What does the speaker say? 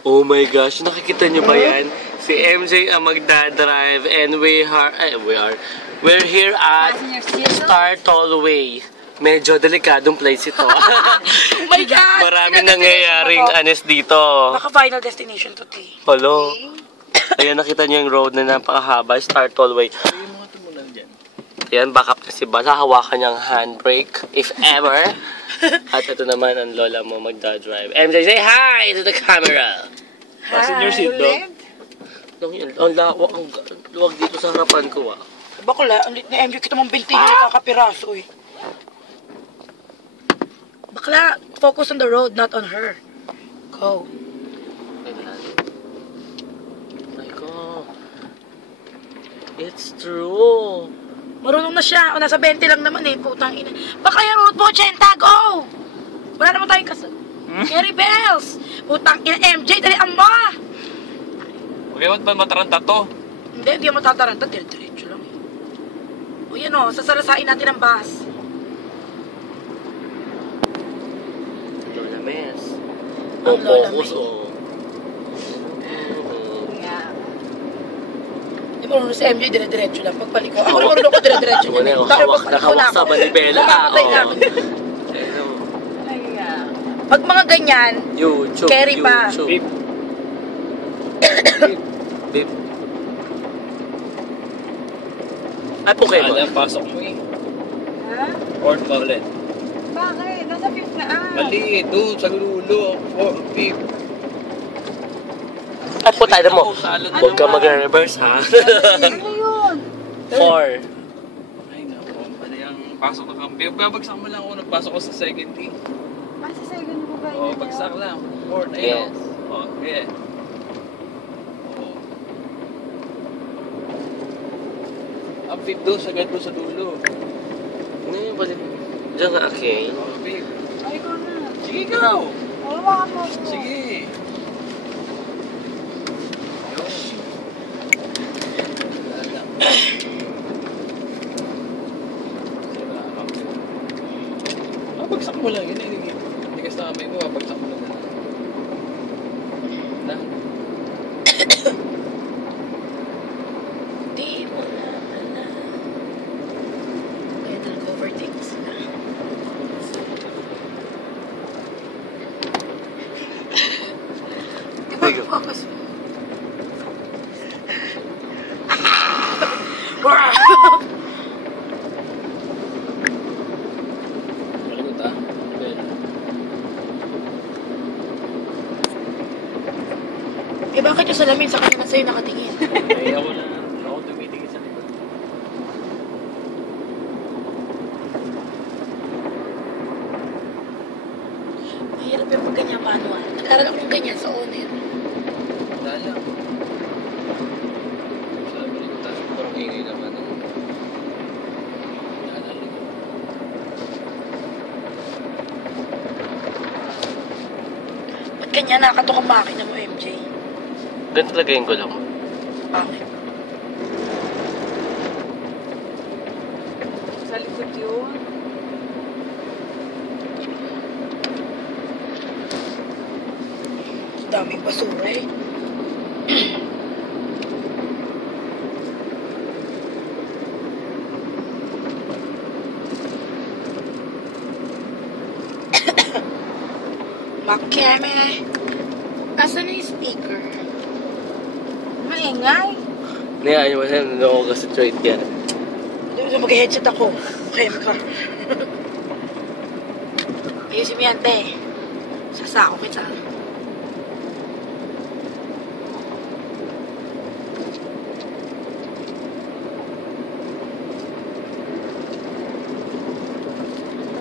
Oh my gosh, nakikita niyo ba yan? Si MJ ang magdadrive and we're here at Star Tollway. Medyo delikadong place ito. Oh my God! Maraming nangyayaring anes dito. Baka final destination to, T. Hello. Ayan, nakita niyo yung road na napakahaba, Star Tollway. Ayan, back up na si Bas. Hahawakan niyang handbrake, if ever. At ito naman ang lola mo magdadrive. MJ, say hi to the camera. Fasten your seatbelt. Ang luwag dito sa harapan ko, ah. Bakla, ang lit na MJ, kita mong binti yung kakapiraso, eh. Bakla, focus on the road, not on her. Go. My God. It's true. Marunong na siya. O, nasa 20 lang naman eh. Putang ina. Bakla yung road mo, 80, go! Wala naman tayong Carry bells! Putang ina, MJ, dali ang ma! Okay, ba't ba mataranta to? Hindi mo tataranta. Diretso lang eh. O yan o, sasalasain natin ang bus. Lola Mes. Ang Lola Focus, Mes. oh. Marunong si MJ, dire-diretso lang. Pagpaliko. Ako marunong ko dire-diretso Wala, lang. nakawak sa manibela ka. Pag mga ganyan, YouTube, carry pa. Beep. Beep. Ay, Pokemon. Ano, pasok mo eh. Ha? Or ulit. Bakit? Nasa 5th na Mali, doon sa dulo. Beep. Ay, po tayo mo. Huwag ka mag-reverse, ha? Ano yun? 4. Ay, naku. Ano yung pasok na kampi? Babagsak mo lang ako. Nagpasok ko sa second team. Sa second ko ba yun? Oo, bagsak lang. Fourth, Yes. ayun. Oo, yeah. Oo. Ang fifth doon, sagad doon sa dulo. Ngayon, balik. Diyan nga, okay. Oo, babe. Ay, ikaw na. Sige, ikaw. Hawakan mo ako. Sige. Bagsak mo lang, yun eh. Hindi ka sa kamay mo, bagsak mo lang. Na? Di mo na. Kaya talaga overtake sila. Di ba focus mo? Malagot ah. Eh bakit yung salamin sa kanya sa'yo nakatingin? Ay, ako na. Ako tumitingin sa likod. Mahirap yung pag ganyan manual. Nag-aral akong ganyan sa owner. Wala lang. Sabi rin ko tayo, parang ingay naman. Wala lang. Ba't ganyan nakatok ang makina mo, MJ? Ganito talaga yung gulo mo. Bakit? Sa likod yun. Daming basura eh. Makeme. Asan na yung speaker? Maingay. Hindi, ayaw mo siya. Hindi ako kasi trade yan. Hindi mo mag-headset ako. Makeme ka. Ayusin mo yan, te. Sasako kita.